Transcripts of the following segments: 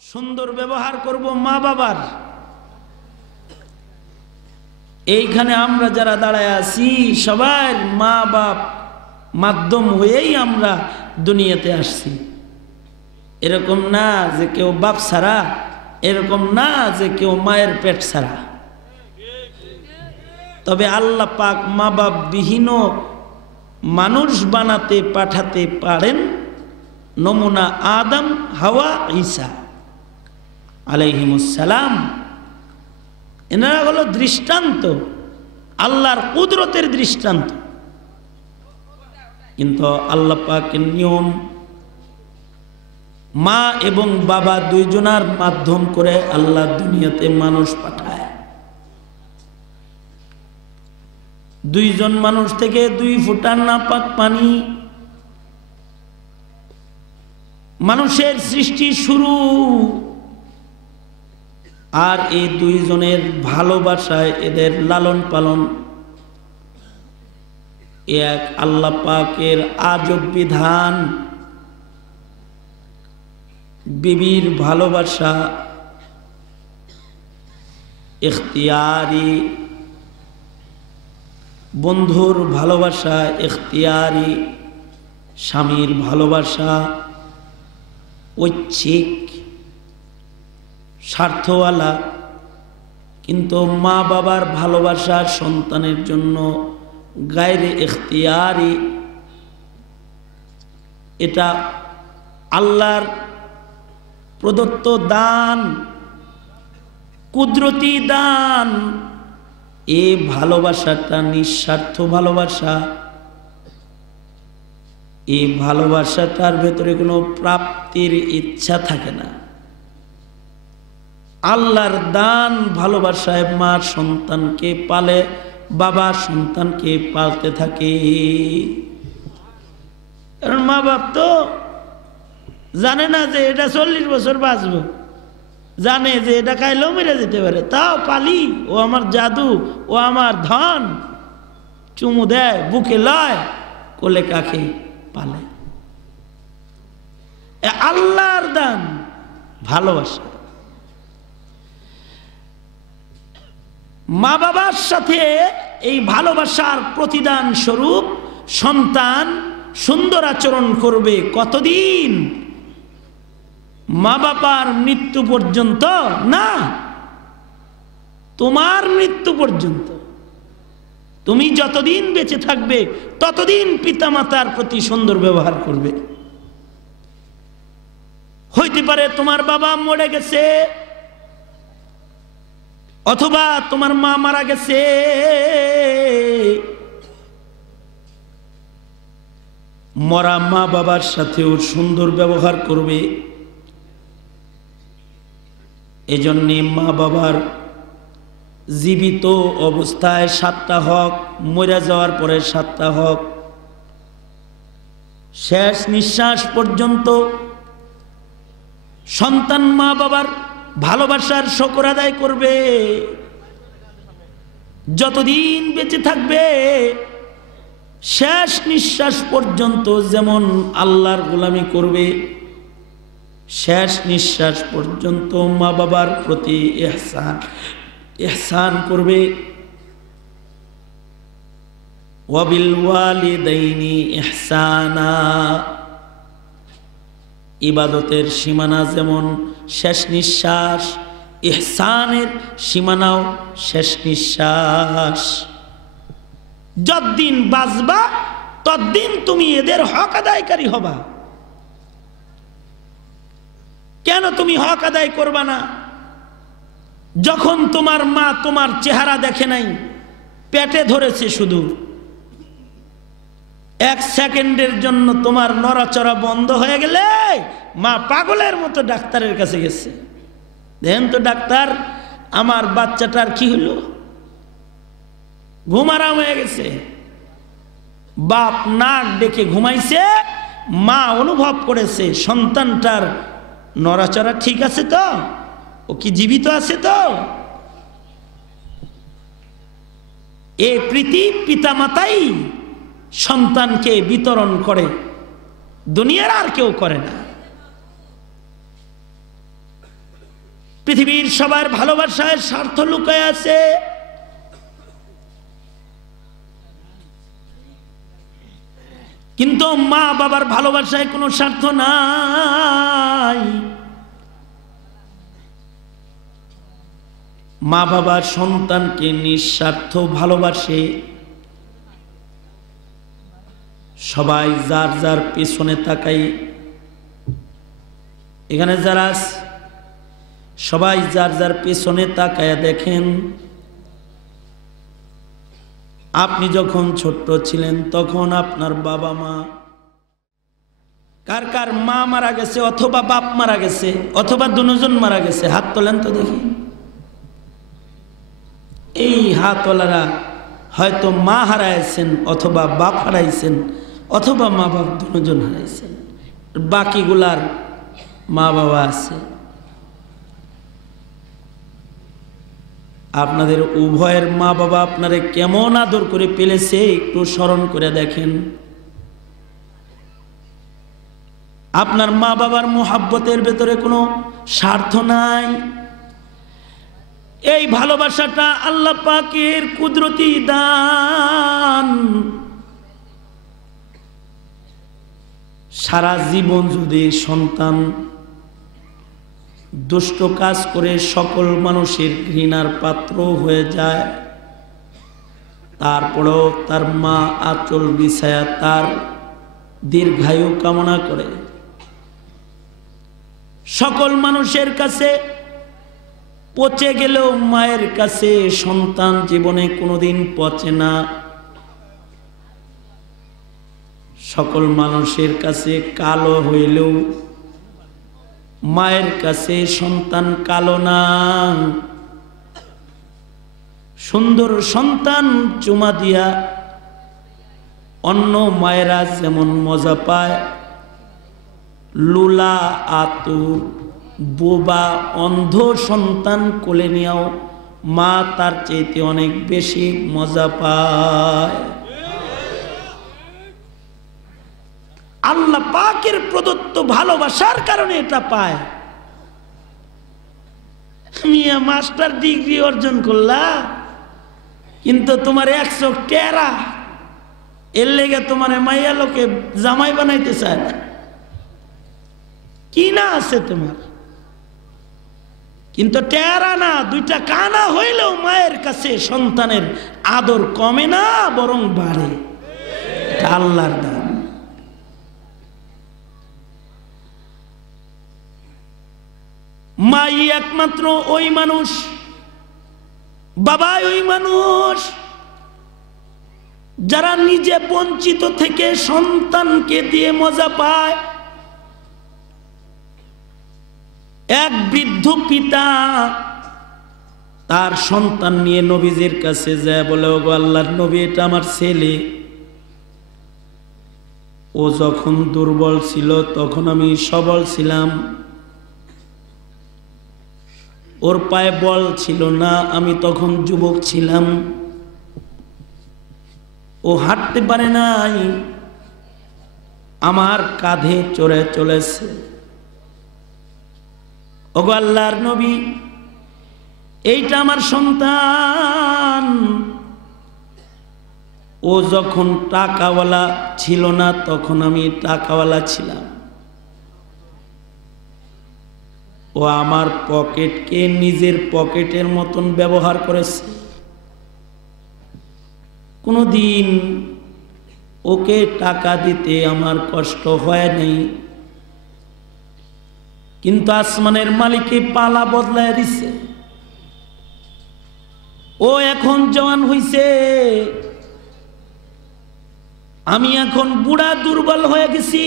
সুন্দর ব্যবহার করব মা বাবার। এইখানে আমরা যারা দাঁড়ায় আছি সবাই মা বাপ মাধ্যম হয়েই আমরা দুনিয়াতে আসছি। এরকম না যে কেউ বাপ ছাড়া, এরকম না যে কেউ মায়ের পেট ছাড়া। তবে আল্লাহ পাক মা বাপ বিহীন মানুষ বানাতে পাঠাতে পারেন। নমুনা আদম, হাওয়া, ঈসা আলাইহিমুসসালাম। এনারা হলো দৃষ্টান্ত, আল্লাহর কুদরতের দৃষ্টান্ত। কিন্তু আল্লাহ পাকের নিয়ম মা এবং বাবা দুইজনার মাধ্যম করে আল্লাহ দুনিয়াতে মানুষ পাঠায়। দুইজন মানুষ থেকে 2 ফোঁটা নাপাক পানি। মানুষের সৃষ্টি শুরু, আর এই দুইজনের ভালোবাসায় এদের লালন পালন এক আল্লাহ পাকের আজব বিধান। বিবির ভালোবাসা ইখতিয়ারি, বন্ধুর ভালোবাসা ইখতিয়ারি, স্বামীর ভালোবাসা ঐচ্ছিক স্বার্থওয়ালা। কিন্তু মা বাবার ভালোবাসা সন্তানের জন্য গায়রে ইখতিয়ারি। এটা আল্লাহর প্রদত্ত দান, কুদরতি দান। এই ভালোবাসাটা নিঃস্বার্থ ভালোবাসা। এই ভালোবাসাটার ভেতরে কোনো প্রাপ্তির ইচ্ছা থাকে না। আল্লাহর দান ভালোবাসায় মা সন্তানকে পালে, বাবা সন্তানকে পালতে থাকে। কারণ মা বাপ তো জানে না যে এটা 40 বছর বাঁচব, জানে যে এটা খাইলেও মেরে যেতে পারে, তাও পালি। ও আমার জাদু, ও আমার ধন। চুমু দেয়, বুকে লয়, কোলে কাকে পালে। আল্লাহর দান ভালোবাসা। মা বাবার সাথে এই ভালোবাসার প্রতিদান স্বরূপ সন্তান সুন্দর আচরণ করবে। কতদিন? মা বাবার মৃত্যু পর্যন্ত না, তোমার মৃত্যু পর্যন্ত। তুমি যতদিন বেঁচে থাকবে ততদিন পিতামাতার প্রতি সুন্দর ব্যবহার করবে। হইতে পারে তোমার বাবা মরে গেছে, অথবা তোমার মা মারা গেছে, মরা মা বাবার সাথেও সুন্দর ব্যবহার করবে। এজন্য মা বাবার জীবিত অবস্থায় 7টা হক, মরে যাওয়ার পরে 7টা হক। শেষ নিঃশ্বাস পর্যন্ত সন্তান মা বাবার ভালোবাসার শকর আদায় করবে। যতদিন বেঁচে থাকবে শেষ নিঃশ্বাস পর্যন্ত যেমন আল্লাহর গোলামি করবে, শেষ নিঃশ্বাস পর্যন্ত মা বাবার প্রতি ইহসান করবে। ওয়াবিল ওয়ালিদাইনি ইহসানা। ইবাদতের সীমানা যেমন শেষ নিঃশ্বাস, ইহসানের সীমানাও শেষ নিঃশ্বাস। যতদিন বাঁচবা ততদিন তুমি এদের হক আদায়কারী হবা। কেন তুমি হক আদায় করবা না? যখন তোমার মা তোমার চেহারা দেখে নাই, পেটে ধরেছে, শুধু 1 সেকেন্ডের জন্য তোমার নড়াচড়া বন্ধ হয়ে গেলে মা পাগলের মতো ডাক্তারের কাছে গেছে। দেখেন তো ডাক্তার, আমার বাচ্চাটার কি হলো? ঘুম আরাম হয়ে গেছে। বাপ নাক ডেকে ঘুমাইছে, মা অনুভব করেছে সন্তানটার নড়াচড়া ঠিক আছে তো, ও কি জীবিত আছে তো। এই প্রীতি পিতামাতাই সন্তানকে বিতরণ করে, দুনিয়ার আর কেউ করে না। পৃথিবীর সবার ভালোবাসায় স্বার্থ লুকায় আছে। কিন্তু মা বাবার ভালোবাসায় কোনো স্বার্থ নাই। মা বাবার সন্তানকে নিঃস্বার্থ ভালোবাসে। সবাই যার যার পেছনে তাকাই, এখানে যারা সবাই যার যার পেছনে তাকায়া দেখেন, আপনি যখন ছোট্ট ছিলেন তখন আপনার বাবা মা, কার কার মা মারা গেছে অথবা বাপ মারা গেছে অথবা দুজন মারা গেছে? হাত তোলেন তো দেখি। এই হাতওয়ালারা হয়তো মা হারাইছেন অথবা বাপ হারাইছেন অথবা মা বাপ দুজন হারাইছেন, বাকিগুলার মা বাবা আছে। আপনাদের উভয়ের মা বাবা আপনারে কেমন আদর করে পেলেছে একটু স্মরণ করে দেখেন। আপনার মা বাবার মোহাব্বতের ভেতরে কোনো স্বার্থ নাই। এই ভালোবাসাটা আল্লাহ পাকের কুদরতি দান। সারা জীবন যদি সন্তান দুষ্ট কাজ করে সকল মানুষের ঘৃণার পাত্র হয়ে যায়, তারপরেও তার মা আঁচল বিছায়া তার দীর্ঘায়ু কামনা করে। সকল মানুষের কাছে পচে গেলেও মায়ের কাছে সন্তান জীবনে কোনোদিন পচে না। সকল মানুষের কাছে কালো হইলেও মায়ের কাছে সন্তান কালো না। সুন্দর সন্তান চুমা দিয়া অন্য মায়েরা যেমন মজা পায়, লুলা আতুর বোবা অন্ধ সন্তান কোলে নিয়েও মা তার চাইতে অনেক বেশি মজা পায়। আল্লাহ পাকের প্রদত্ত ভালোবাসার কারণে এটা পায়। মিয়া মাস্টার ডিগ্রি অর্জন করলা, কিন্তু তোমার 100 টেরা, এর লেগে তোমার মাইয়া লোকে জামাই বানাইতে চায় না। কি না আছে তোমার? কিন্তু টেরা না, 2টা কানা হইলেও মায়ের কাছে সন্তানের আদর কমে না, বরং বাড়ে। আল্লাহর দান। মাই একমাত্র ওই মানুষ, বাবাই ওই মানুষ যারা নিজে বঞ্চিত থেকে সন্তানকে দিয়ে মজা পায়। এক বৃদ্ধ পিতা তার সন্তান নিয়ে নবীজির কাছে যায়, বলে ওগো আল্লাহর নবী, এটা আমার ছেলে। ও যখন দুর্বল ছিল তখন আমি সবল ছিলাম, ওর পায়ে বল ছিল না, আমি তখন যুবক ছিলাম। ও হাঁটতে পারে নাই, আমার কাঁধে চড়ে চলেছে। ওগো আল্লাহর নবী, এইটা আমার সন্তান। ও যখন টাকাওয়ালা ছিল না তখন আমি টাকাওয়ালা ছিলাম। ও আমার পকেটকে নিজের পকেটের মতন ব্যবহার করেছে। কোনোদিন ওকে টাকা দিতে আমার কষ্ট হয় নাই, কিন্তু আসমানের মালিকে পালা বদলায় দিছে। ও এখন জওয়ান হইছে, আমি এখন বুড়া দুর্বল হয়ে গেছি।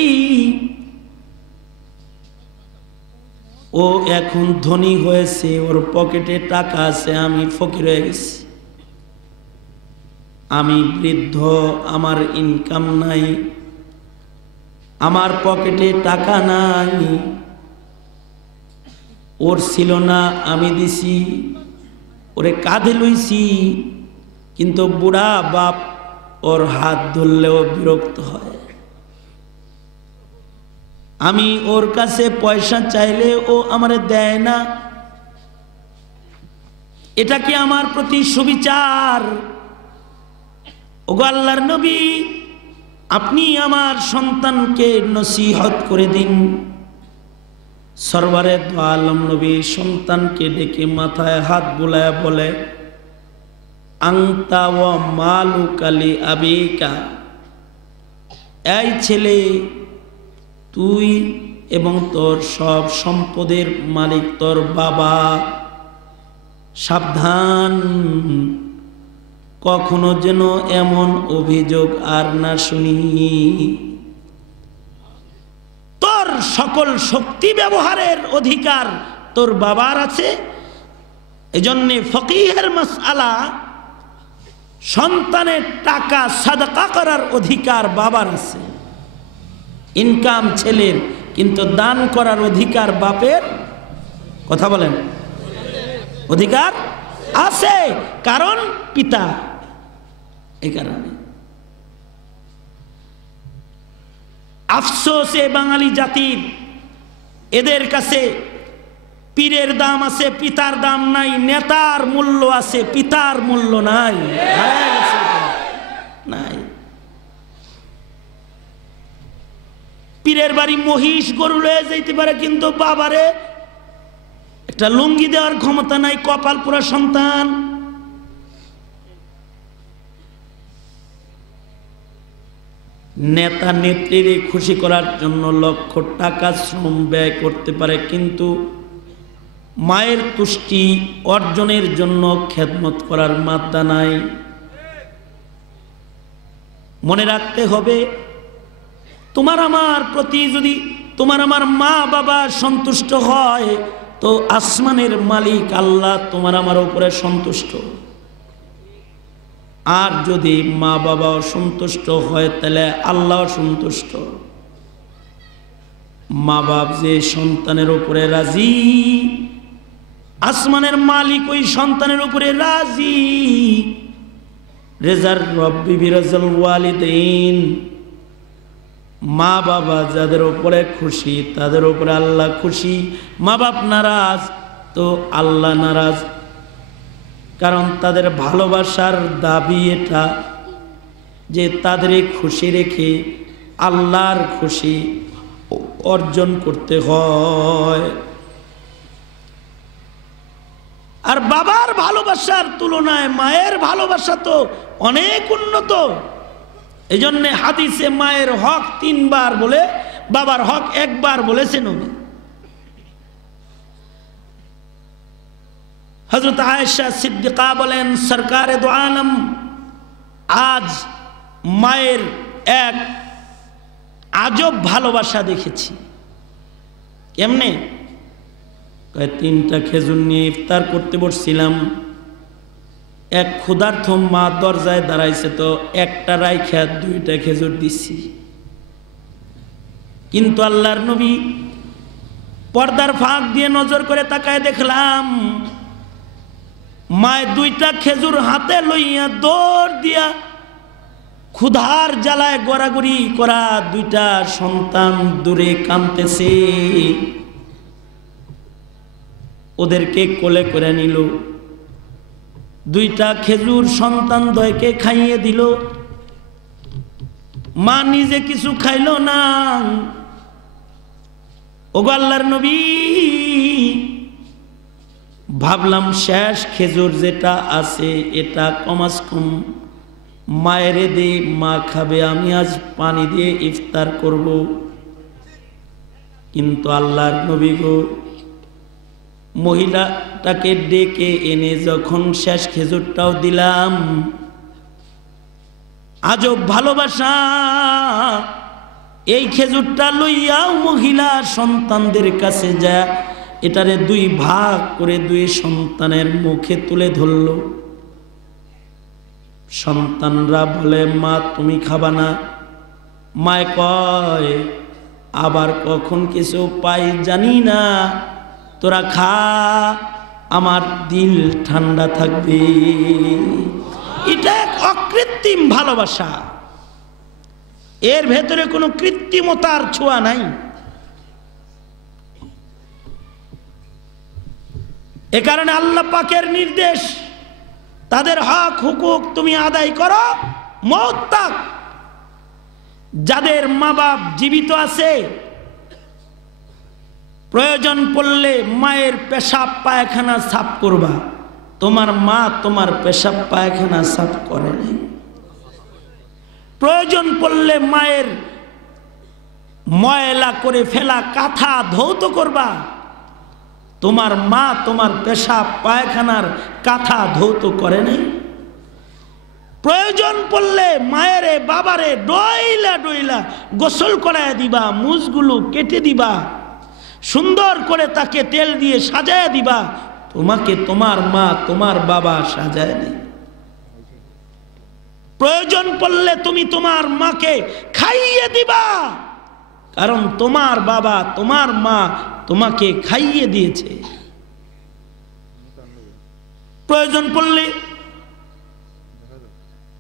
ও এখন ধনী হয়েছে, ওর পকেটে টাকা আছে, আমি ফকির হয়ে গেছি। আমি বৃদ্ধ, আমার ইনকাম নাই, আমার পকেটে টাকা নাই। ওর ছিল না, আমি দিছি, ওরে কাঁধে লইছি। কিন্তু বুড়া বাপ ওর হাত ধরলেও বিরক্ত হয়। আমি ওর কাছে পয়সা চাইলে ও আমারে দেয় না, এটা কি আমার প্রতি সুবিচার? ওগো আল্লাহর নবী, আপনি আমার সন্তানকে নসিহত করে দিন। সরওয়ারে দো আলম নবী সন্তানকে ডেকে মাথায় হাত বুলায় বলে, আংতা ওয়া মালুকা লি আবিকা, এই ছেলে, তুই এবং তোর সব সম্পদের মালিক তোর বাবা। সাবধান, কখনো যেন এমন অভিযোগ আর না শুনি। তোর সকল শক্তি ব্যবহারের অধিকার তোর বাবার আছে। এজন্যে ফকিহের মাসআলা, সন্তানের টাকা সাদকা করার অধিকার বাবার আছে, ইনকাম ছেলের, কিন্তু দান করার অধিকার বাপের। কথা বলেন, অধিকার আছে, কারণ পিতা। এই কারণে আফসোস এ বাঙালি জাতির, এদের কাছে পীরের দাম আছে, পিতার দাম নাই। নেতার মূল্য আছে, পিতার মূল্য নাই। নাই। পীরের বাড়ি মহিষ গরু লয়ে যাইতে পারে, কিন্তু বাবারে একটা লুঙ্গি দেওয়ার ক্ষমতা নাই। কপাল পুরা সন্তান। নেতা নেত্রীর খুশি করার জন্য লক্ষ টাকা শ্রম ব্যয় করতে পারে, কিন্তু মায়ের তুষ্টি অর্জনের জন্য খেদমত করার মাত্রা নাই। মনে রাখতে হবে, তোমার আমার প্রতি যদি তোমার আমার মা বাবা সন্তুষ্ট হয়, তো আসমানের মালিক আল্লাহ তোমার আমার উপরে সন্তুষ্ট। আর যদি মা বাবা অসন্তুষ্ট হয়, তাহলে আল্লাহ সন্তুষ্ট। মা বাপ যে সন্তানের উপরে রাজি, আসমানের মালিক ওই সন্তানের উপরে রাজি। রেজার রব্বি বিরাজাল ওয়ালিদাইন, মা বাবা যাদের উপরে খুশি তাদের উপরে আল্লাহ খুশি। মা বাপ নারাজ তো আল্লাহ নারাজ, কারণ তাদের ভালোবাসার দাবি এটা যে তাদের খুশি রেখে আল্লাহর খুশি অর্জন করতে হয়। আর বাবার ভালোবাসার তুলনায় মায়ের ভালোবাসা তো অনেক উন্নত। এজন্য হাদিসে মায়ের হক 3 বার বলে, বাবার হক 1 বার বলেছেন উনি। হযরত আয়েশা সিদ্দিকা বলেন, সরকারে দো আলম, আজ মায়ের এক আজব ভালোবাসা দেখেছি। কেমনে? 3টা খেজুর নিয়ে ইফতার করতে বসছিলাম, এক ক্ষুধার্থ মা দরজায় দাঁড়াইছে, তো একটা রাইখা 2টা খেজুর দিচ্ছি। কিন্তু আল্লাহর নবী পর্দার ফাঁক দিয়ে নজর করে তাকায় দেখলাম, মায় 2টা খেজুর হাতে লইয়া দৌড় দিয়া ক্ষুধার জ্বালায় গড়াগড়ি করা 2টা সন্তান দূরে কাঁদতেছে। ওদেরকে কোলে করে নিল, 2টা খেজুর সন্তান দ্বয়কে খাইয়ে দিল। মা নিজে কিছু খাইল না। ওগো আল্লাহর নবী, ভাবলাম শেষ খেজুর যেটা আছে এটা কমাস কম মায়ের দে, মা খাবে, আমি আজ পানি দিয়ে ইফতার করব। কিন্তু আল্লাহর নবী গো, মহিলাটাকে ডেকে এনে যখন শেষ খেজুরটাও দিলাম, আজব ভালোবাসা। এই খেজুরটা লইয়াও মহিলা সন্তানদের কাছে যায়, এটারে 2 ভাগ করে 2 সন্তানের মুখে তুলে ধরল। সন্তানরা বলে, মা তুমি খাবা না? মায় কয়, আবার কখন কিছু পাই জানি না, তোরা খা, আমার দিল ঠান্ডা থাকবে। এটা এক অকৃত্রিম ভালোবাসা, এর ভেতরে কোনো কৃত্রিমতার ছোঁয়া নাই। এ কারণে আল্লাহ পাকের নির্দেশ, তাদের হক হুকুক তুমি আদায় করো মওত তাক। যাদের মা বাপ জীবিত আছে, প্রয়োজন পড়লে মায়ের পেশাব পায়খানা সাফ করবা। তোমার মা তোমার পেশাব পায়খানা সাফ করে নাই। প্রয়োজন পড়লে মায়ের ময়লা করে ফেলা কাঁথা ধৌত করবা। তোমার মা তোমার পেশাব পায়খানার কাঁথা ধৌত করে নাই। প্রয়োজন পড়লে মায়েরে বাবারে ডইলা ডইলা গোসল করায় দিবা, মুজগুলো কেটে দিবা, সুন্দর করে তাকে তেল দিয়ে সাজায় দিবা। তোমাকে তোমার মা তোমার বাবা সাজায় নেই। প্রয়োজন পড়লে তুমি তোমার মাকে খাইয়ে দিবা, কারণ তোমার বাবা তোমার মা তোমাকে খাইয়ে দিয়েছে। প্রয়োজন পড়লে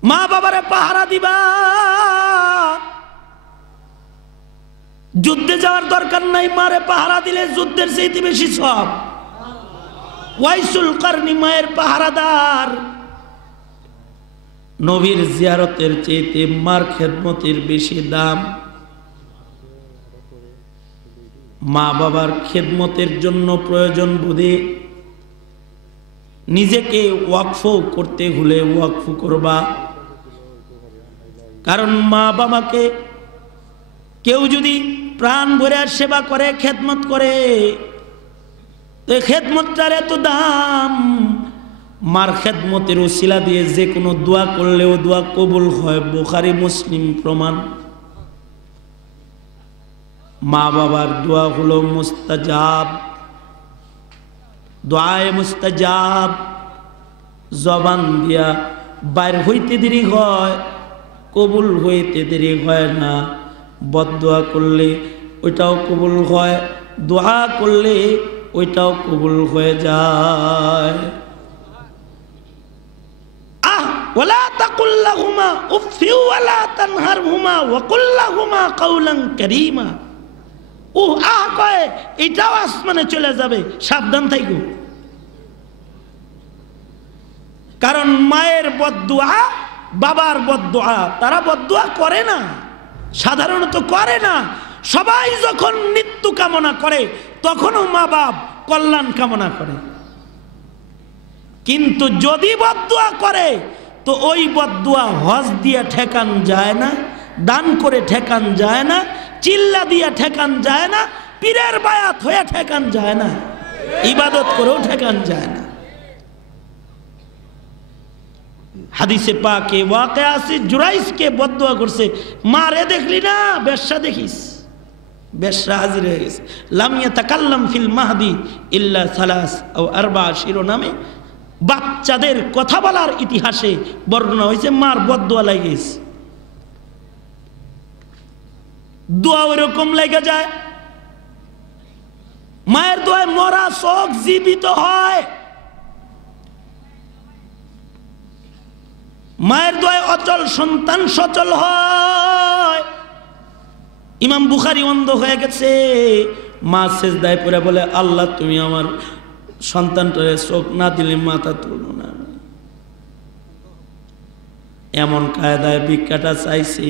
মা বাবারে পাহারা দিবা। যুদ্ধে যাওয়ার দরকার নাই, মারে পাহারা দিলে যুদ্ধের চাইতে বেশি সব। ওয়াইসুল কারনি মায়ের পাহারাদার। নবীর জিয়ারতের চাইতে মার খেদমতের বেশি দাম। মা বাবার খেদমতের জন্য প্রয়োজন বোধে নিজেকে ওয়াকফ করতে হলে ওয়াকফ করবা। কারণ মা বাবাকে কেউ যদি প্রাণ ভরে সেবা করে, খেদমত করে, তো খেদমতটার এত দাম। মার খেদমতের ওসিলা দিয়ে যে কোনো দোয়া করলেও দোয়া কবুল হয়, বুখারী মুসলিম প্রমাণ। মা বাবার দোয়া হলো মুস্তাজাব, দোয়ায়ে মুস্তাজাব। জবান দিয়া বাইর হইতে দেরি হয়, কবুল হইতে দেরি হয় না। বদদোয়া করলে ওইটাও কবুল হয়, দোয়া করলে ওইটাও কবুল হয়ে যায়। ওয়ালা তাকুল লাহুমা উফফি ওয়ালা তানহারহুমা ওয়া কুল লাহুমা কাওলান কারীমা। কয় এটাও আসমানে চলে যাবে, সাবধান থাইকো। কারণ মায়ের বদদুয়া, বাবার বদদুয়া, তারা বদদুয়া করে না, সাধারণত করে না। সবাই যখন মৃত্যু কামনা করে তখনও মা বাপ কল্যাণ কামনা করে। কিন্তু যদি বদদুয়া করে তো ওই বদদুয়া হজ দিয়ে ঠেকান যায় না, দান করে ঠেকান যায় না, চিল্লা দিয়া ঠেকান যায় না, পীরের বায়াত হয়ে ঠেকান যায় না, ইবাদত করেও ঠেকান যায় না। হাদিসে পাকে ওয়াকে আছে, জুরাইসকে বদদুয়া করছে, মারে দেখলি না, বেশ্যা দেখিস। বেশ্যা হাজির হয়ে গেছে। লাম ইয়াতাকাল্লাম ফিল মাহদি ইল্লা সালাস আও আরবা শিরোনামে বাচ্চাদের কথা বলার ইতিহাসে বর্ণনা হয়েছে মার বদদুয়া লাগিয়েছে। দোয়া ওইরকম লেগে যায়। মায়ের দোয়ায় মরা শোক জীবিত হয়। মায়ের দোয়ায় অচল সন্তান সচল হয়। ইমাম বুখারী অন্ধ হয়ে গেছে, মা সেজদায় পড়ে বলে, আল্লাহ তুমি আমার সন্তানটারে চোখ না দিলে মাথা তুলব না। এমন কায়দায় ভিক্ষাটা চাইছি,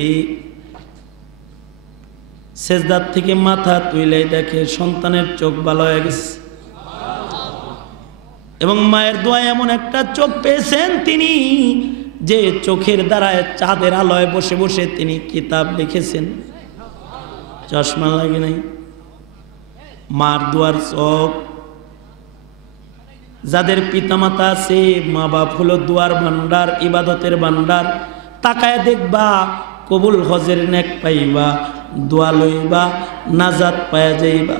সেজদার থেকে মাথা তুলে দেখে সন্তানের চোখ ভালো হয়ে গেছে। এবং মায়ের দোয়ায় এমন একটা চোখ পেয়েছেন তিনি, যে চোখের দ্বারায় চাঁদের আলোয় বসে বসে তিনি কিতাব লিখেছেন, চশমা লাগে নাই। মার দোয়ার চোখ। যাদের পিতামাতা আছে, মা বাপ হলো দোয়ার ভান্ডার, ইবাদতের ভান্ডার। তাকায় দেখবা, কবুল হজের নেক পাইবা, দোয়া লইবা, নাজাত পায়া যাইবা।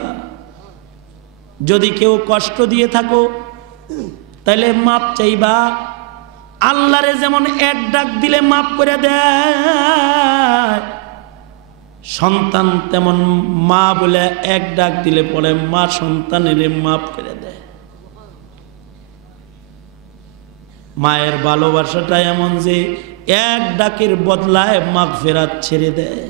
যদি কেউ কষ্ট দিয়ে থাকো তাহলে মাপ চাইবা। আল্লাহরে যেমন এক ডাক দিলে মাপ করে দেয়, সন্তান তেমন মা বলে এক ডাক দিলে পরে মা সন্তানের মাপ করে দেয়। মায়ের ভালোবাসাটা এমন যে এক ডাকের বদলায় মাগফিরাত ছেড়ে দেয়।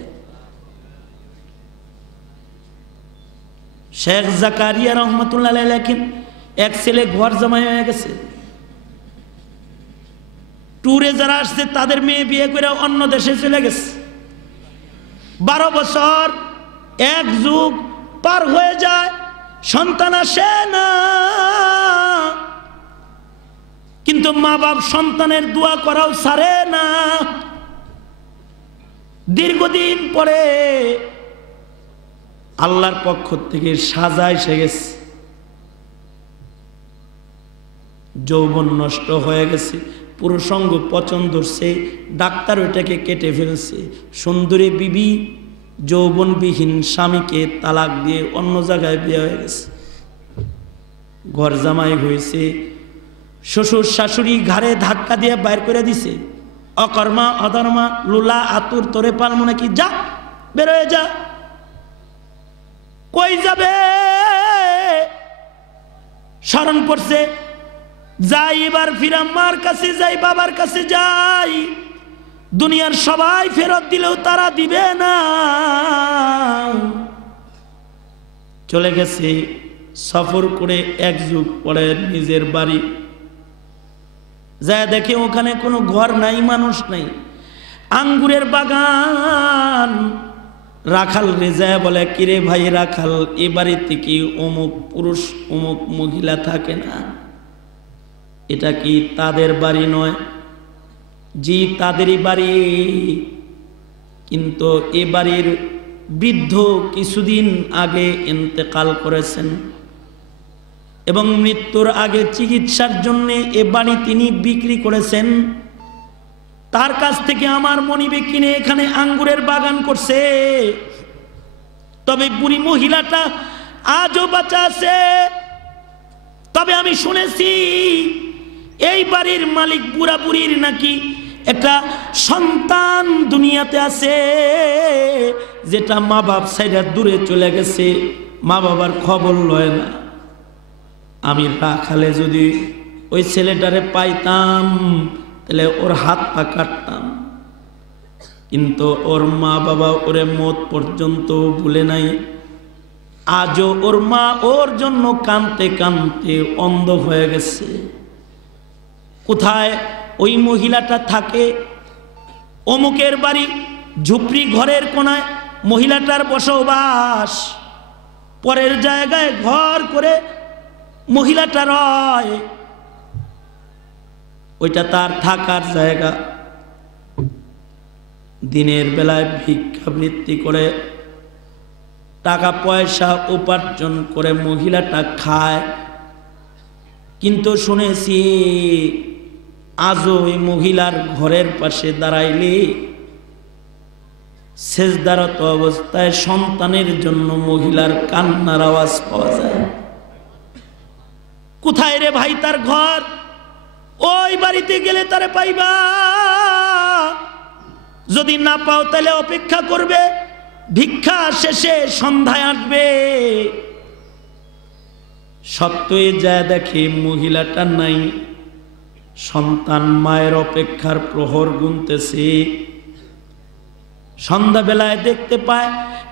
শেখ জাকারিয়া রহমতুল্লাহ আলাইহি লেখেন, এক ছেলে ঘর জামাই হয়ে গেছে। ট্যুরে যারা আসছে তাদের মেয়ে বিয়ে করে অন্য দেশে চলে গেছে। 12 বছর, এক যুগ পার হয়ে যায়, সন্তান আসে না। কিন্তু মা বাপ সন্তানের দোয়া করাও ছাড়ে না। দীর্ঘদিন পরে আল্লাহর পক্ষ থেকে সাজা এসে গেছে। যৌবন নষ্ট হয়ে গেছে, পুরুষাঙ্গ পচন ধরছে, ডাক্তার ওইটাকে কেটে ফেলছে। সুন্দরী বিবি যৌবনবিহীন স্বামীকে তালাক দিয়ে অন্য জায়গায় বিয়ে হয়ে গেছে, ঘর জামাই হয়েছে। শ্বশুর শাশুড়ি ঘাড়ে ধাক্কা দিয়ে বাইর করে দিছে, অকর্মা অধর্মা লুলা আতুর তোরে পাল মনে কি, যা বের হয়ে যা। কই যাবে? স্মরণ পড়ছে, যাই এবার ফিরাম্মার কাছে যাই, বাবার কাছে যাই। দুনিয়ার সবাই ফেরত দিলেও তারা দিবে না। চলে গেছে সফর করে, এক যুগ পরে নিজের বাড়ি যায়, দেখে ওখানে কোনো ঘর নাই, মানুষ নাই, আঙ্গুরের বাগান। রাখাল রেজা বলে, কিরে ভাই রাখাল, এ বাড়িতে কি অমুক পুরুষ অমুক মহিলা থাকে না? এটা কি তাদের বাড়ি নয়? জি তাদেরই বাড়ি, কিন্তু এ বাড়ির বৃদ্ধ কিছুদিন আগে ইন্তেকাল করেছেন এবং মৃত্যুর আগে চিকিৎসার জন্য এ বাড়ি তিনি বিক্রি করেছেন। তার কাছ থেকে আমার মনিবে কিনে এখানে আঙ্গুরের বাগান করছে। তবে বুড়ি মহিলাটা আজও বাঁচা আছে। তবে আমি শুনেছি এই বাড়ির মালিক বুড়া বুড়ির নাকি একটা সন্তান দুনিয়াতে আছে, যেটা মা বাপ সাইডা দূরে চলে গেছে, মা বাবার খবর লয় না। আমি রাখালে যদি ওই ছেলেটারে পাইতাম তাহলে ওর হাত পা কাটতাম, কিন্তু ওর মা বাবা ওরে মত পর্যন্ত ভুলে নাই। আজও ওর মা ওর জন্য কাঁদতে কাঁদতে অন্ধ হয়ে গেছে। কোথায় ওই মহিলাটা থাকে? অমুকের বাড়ি, ঝুপড়ি ঘরের কোনায় মহিলাটার বসবাস। পরের জায়গায় ঘর করে মহিলাটা রয়, ওইটা তার থাকার জায়গা। দিনের বেলায় ভিক্ষাবৃত্তি করে টাকা পয়সা উপার্জন করে মহিলাটা খায়। কিন্তু শুনেছি আজও ওই মহিলার ঘরের পাশে দাঁড়াইলে সেজদারত অবস্থায় সন্তানের জন্য মহিলার কান্নার আওয়াজ পাওয়া যায়। কোথায় রে ভাই তার ঘর? ওই বাড়িতে গেলে তারে পাইবা। যদি না পাও তাহলে অপেক্ষা করবে, ভিক্ষা শেষে সন্ধ্যায় আসবে। সত্যই যায় দেখে মহিলাটা নাই, সন্তান মায়ের অপেক্ষার প্রহর গুনতেছে। সন্ধ্যাবেলায় দেখতে পায়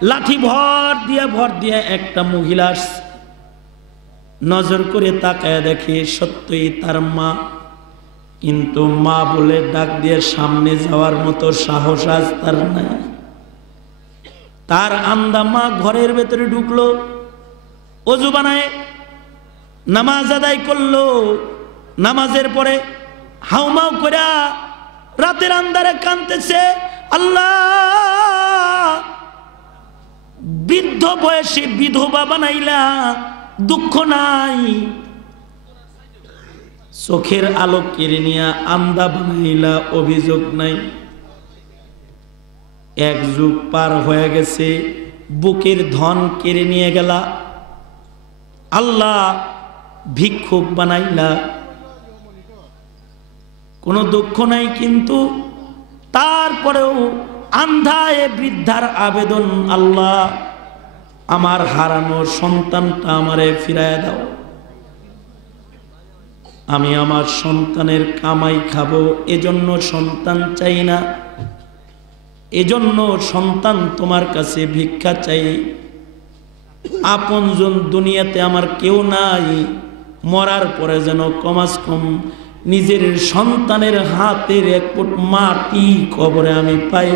লাঠি ভর দিয়ে একটা মহিলা আসছে। নজর করে তাকায় দেখে সত্যই তার মা, কিন্তু মা বলে ডাক দিয়ে সামনে যাওয়ার মতো সাহস আজ তার নাই। তার আন্দা মা ঘরের ভেতরে ঢুকলো, ওযু বানায় নামাজ আদায় করলো। নামাজের পরে হাউমাউ করে রাতের আন্ধারে কাঁদতেছে, আল্লাহ বৃদ্ধ বয়সে বিধবা বানাইলা, দুঃখ নাই। চোখের আলো কেড়ে নিয়া আন্দা বানাইলা, অভিযোগ নাই। এক যুগ পার হয়ে গেছে, বুকের ধন কেড়ে নিয়ে গেলা, আল্লাহ ভিক্ষুক বানাইলা। কোনো দুঃখ নাই, কিন্তু তারপরেও আন্ধা এ বৃদ্ধার আবেদন, আল্লাহ আমার হারানোর সন্তানটা আমারে ফিরায় দাও। আমি আমার সন্তানের কামাই খাবো, এজন্য সন্তান চাই না, এজন্য সন্তান তোমার কাছে ভিক্ষা চাই। আপনজন দুনিয়াতে আমার কেউ নাই, মরার পরে যেন কমাস কম নিজের সন্তানের হাতের এক ফুট মাটি কবরে আমি পাই,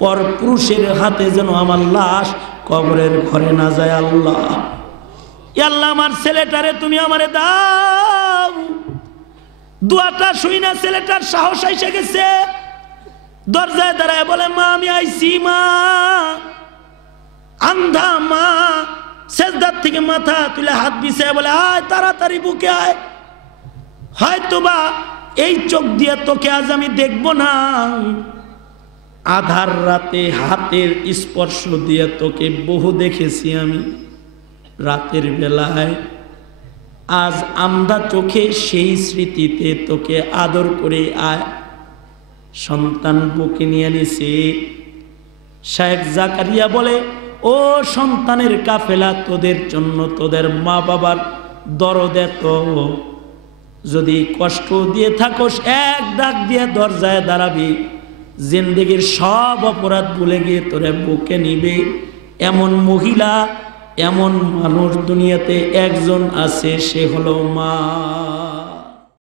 পর পুরুষের হাতে যেন আমার লাশ কবরের ঘরে না যায়। আল্লাহ, আল্লাহ আমার ছেলেটারে তুমি আমারে দাও। দোয়াটা শুই না ছেলেটার সাহস এসে গেছে, দরজায় দাঁড়ায় বলে মা আমি আইছি। মা আন্ধা মা সেজদার থেকে মাথা তুলে হাত বিছায় বলে আয় তাড়াতাড়ি বুকে আয়, হয়তো বা এই চোখ দিয়ে তোকে আজ আমি দেখবো না, আধার রাতে হাতের স্পর্শ দিয়ে তোকে বহু দেখেছি আমি রাতের বেলায়, আজ আন্ধা চোখে সেই স্মৃতিতে তোকে আদর করে আয়। সন্তান বুকে নিয়ে নিছে। শেখ জাকারিয়া বলে ও সন্তানের কাফেলা, তোদের জন্য তোদের মা বাবার দরদ এত, যদি কষ্ট দিয়ে থাকোস এক ডাক দিয়ে দরজায় দাঁড়াবি, জিন্দেগির সব অপরাধ ভুলে গিয়ে তোরে বুকে নিবে। এমন মহিলা এমন মানুষ দুনিয়াতে একজন আছে, সে হলো মা।